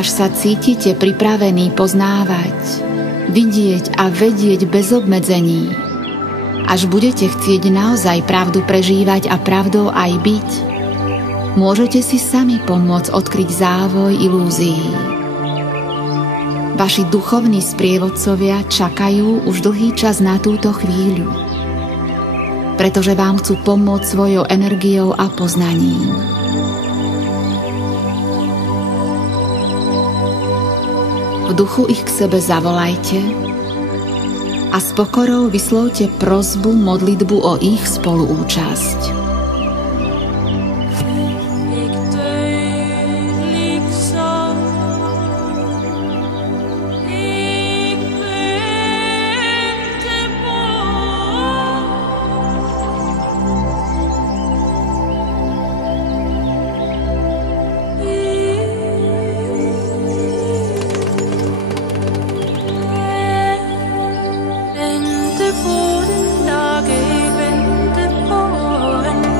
až sa cítite pripravení poznávať, vidieť a vedieť bez obmedzení, až budete chcieť naozaj pravdu prežívať a pravdou aj byť, môžete si sami pomôcť odkryť závoj ilúzií. Vaši duchovní sprievodcovia čakajú už dlhý čas na túto chvíľu, pretože vám chcú pomôcť svojou energiou a poznaním. V duchu ich k sebe zavolajte a s pokorou vyslovte prosbu, modlitbu o ich spoluúčasť.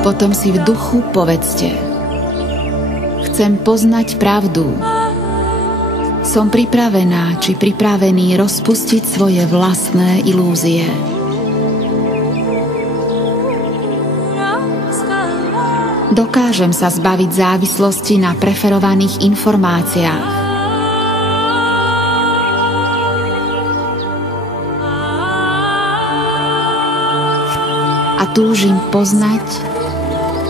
Potom si v duchu povedzte: chcem poznať pravdu. Som pripravená či pripravený rozpustiť svoje vlastné ilúzie. Dokážem sa zbaviť závislosti na preferovaných informáciách. A túžim poznať,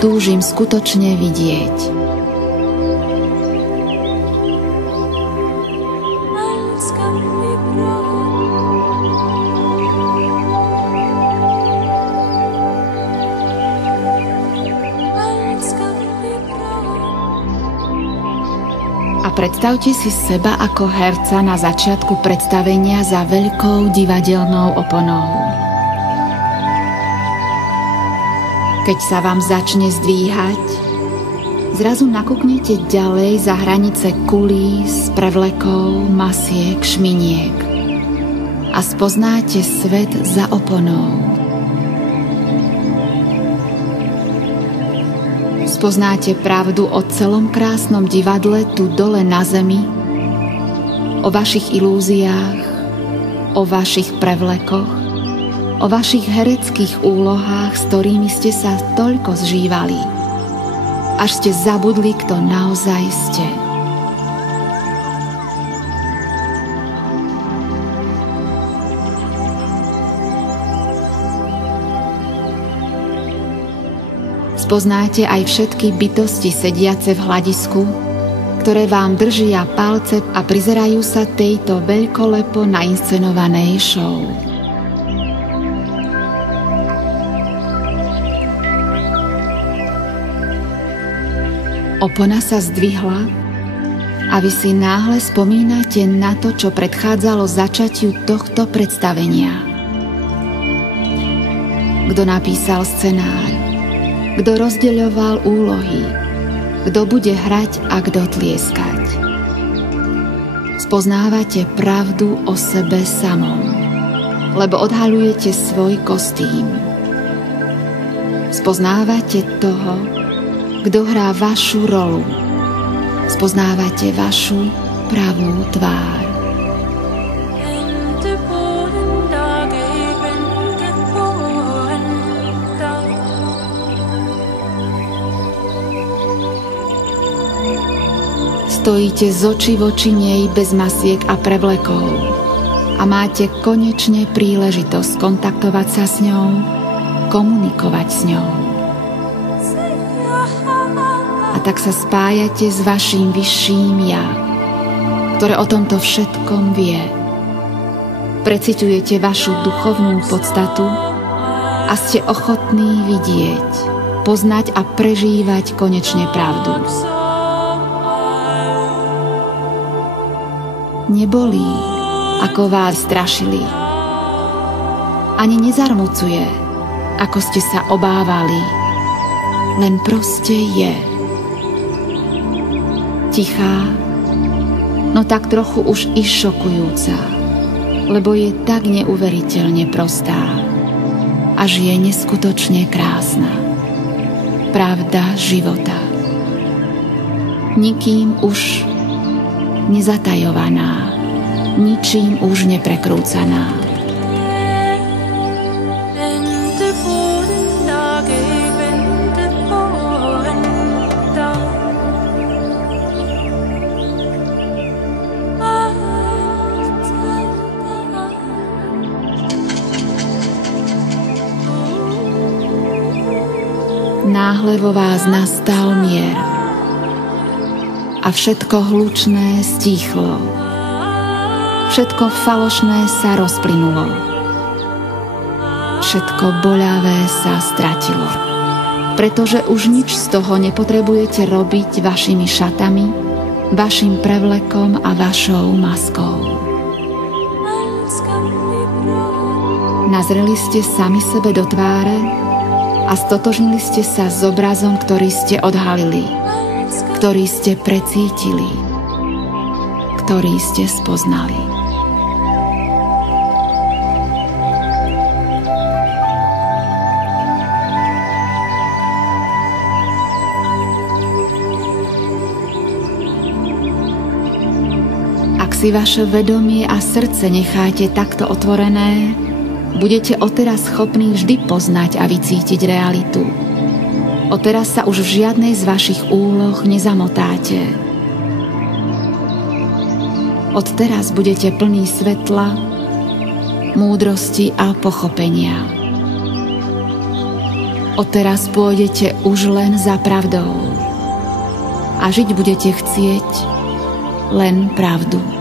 túžim skutočne vidieť. A predstavte si seba ako herca na začiatku predstavenia za veľkou divadelnou oponou. Keď sa vám začne zdvíhať, zrazu nakúknete ďalej za hranice kulís, prevlekov, masiek, šminiek a spoznáte svet za oponou. Spoznáte pravdu o celom krásnom divadle tu dole na zemi, o vašich ilúziách, o vašich prevlekoch, o vašich hereckých úlohách, s ktorými ste sa toľko zžívali, až ste zabudli, kto naozaj ste. Spoznáte aj všetky bytosti sediace v hľadisku, ktoré vám držia palce a prizerajú sa tejto veľkolepo nainscenovanej show. Opona sa zdvihla a vy si náhle spomínate na to, čo predchádzalo začatiu tohto predstavenia. Kto napísal scenár, kto rozdeľoval úlohy, kto bude hrať a kto tlieskať. Spoznávate pravdu o sebe samom, lebo odhaľujete svoj kostým. Spoznávate toho, kto hrá vašu rolu. Spoznávate vašu pravú tvár. Stojíte z očí v oči nej bez masiek a prevlekov a máte konečne príležitosť kontaktovať sa s ňou, komunikovať s ňou. A tak sa spájate s vaším vyšším ja, ktoré o tomto všetkom vie. Preciťujete vašu duchovnú podstatu a ste ochotní vidieť, poznať a prežívať konečne pravdu. Nebolí, ako vás strašili. Ani nezarmucuje, ako ste sa obávali. Len proste je. Tichá, no tak trochu už i šokujúca, lebo je tak neuveriteľne prostá, až je neskutočne krásna. Pravda života. Nikým už nezatajovaná, ničím už neprekrúcaná. Náhle vo vás nastal mier a všetko hlučné stíchlo. Všetko falošné sa rozplynulo. Všetko boľavé sa stratilo. Pretože už nič z toho nepotrebujete robiť vašimi šatami, vašim prevlekom a vašou maskou. Nazreli ste sami sebe do tváre a stotožnili ste sa s obrazom, ktorý ste odhalili, ktorý ste precítili, ktorý ste spoznali. Ak si vaše vedomie a srdce necháte takto otvorené, budete odteraz schopní vždy poznať a vycítiť realitu. Odteraz sa už v žiadnej z vašich úloh nezamotáte. Odteraz budete plní svetla, múdrosti a pochopenia. Odteraz pôjdete už len za pravdou a žiť budete chcieť len pravdu.